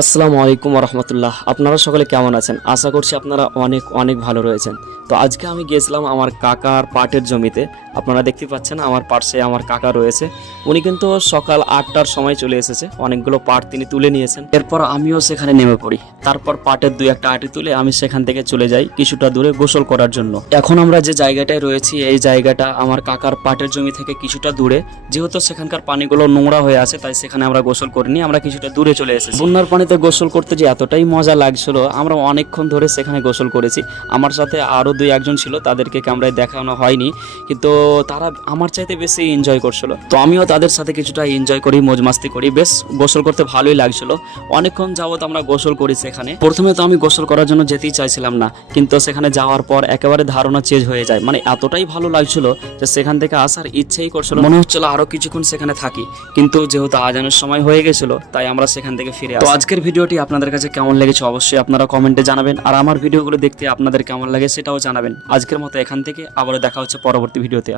আসসালামু আলাইকুম রহমতুল্লাহ। আপনারা সকলে কেমন আছেন? আশা করছি আপনারা অনেক অনেক ভালো রয়েছেন। তো আজকে আমি গিয়েছিলাম আমার কাকার পাটের জমিতে। আপনারা দেখতে পাচ্ছেন আমার পাশে আমার কাকা রয়েছে। উনি কিন্তু সকাল 8টার সময় চলে এসেছে, অনেকগুলো পাট তিনি তুলে নিয়েছেন। এরপর আমিও সেখানে নেমে পড়ি। তারপর পাটের দুই একটা আটি তুলে আমি সেখান থেকে চলে যাই কিছুটা দূরে গোসল করার জন্য। এখন আমরা যে জায়গাটায় রয়েছি এই জায়গাটা আমার কাকার পাটের জমি থেকে কিছুটা দূরে। যেহেতু সেখানকার পানিগুলো নোংরা হয়ে আছে তাই সেখানে আমরা গোসল করিনি, আমরা কিছুটা দূরে চলে এসেছি। বন্যার পানিতে গোসল করতে যে এতটাই মজা লাগছিল, আমরা অনেকক্ষণ ধরে সেখানে গোসল করেছি। আমার সাথে আরও দুই একজন ছিল, তাদেরকে ক্যামেরায় দেখানো হয়নি, কিন্তু তারা আমার চাইতে বেশি এনজয় করছিল। তো আমিও তাদের সাথে কিছুটা এনজয় করি, মজ মাস্তি করি। বেশ গোসল করতে ভালোই লাগছিল। অনেকক্ষণ যাবত আমরা গোসল করি সেখানে। প্রথমে তো আমি গোসল করার জন্য যেতেই চাইছিলাম না, কিন্তু সেখানে যাওয়ার পর একেবারে ধারণা চেঞ্জ হয়ে যায়। মানে এতটাই ভালো লাগছিল যে সেখান থেকে আসার ইচ্ছেই করছিল, মনে হচ্ছিল আরো কিছুক্ষণ সেখানে থাকি। কিন্তু যেহেতু আজানের সময় হয়ে গেছিল তাই আমরা সেখান থেকে ফিরে আসি। তো আজকের ভিডিওটি আপনাদের কাছে কেমন লেগেছে অবশ্যই আপনারা কমেন্টে জানাবেন, আর আমার ভিডিওগুলো দেখতে আপনাদের কেমন লাগে সেটাও জানাবেন। আজকের মতো এখান থেকে আবারও দেখা হচ্ছে পরবর্তী ভিডিওতে।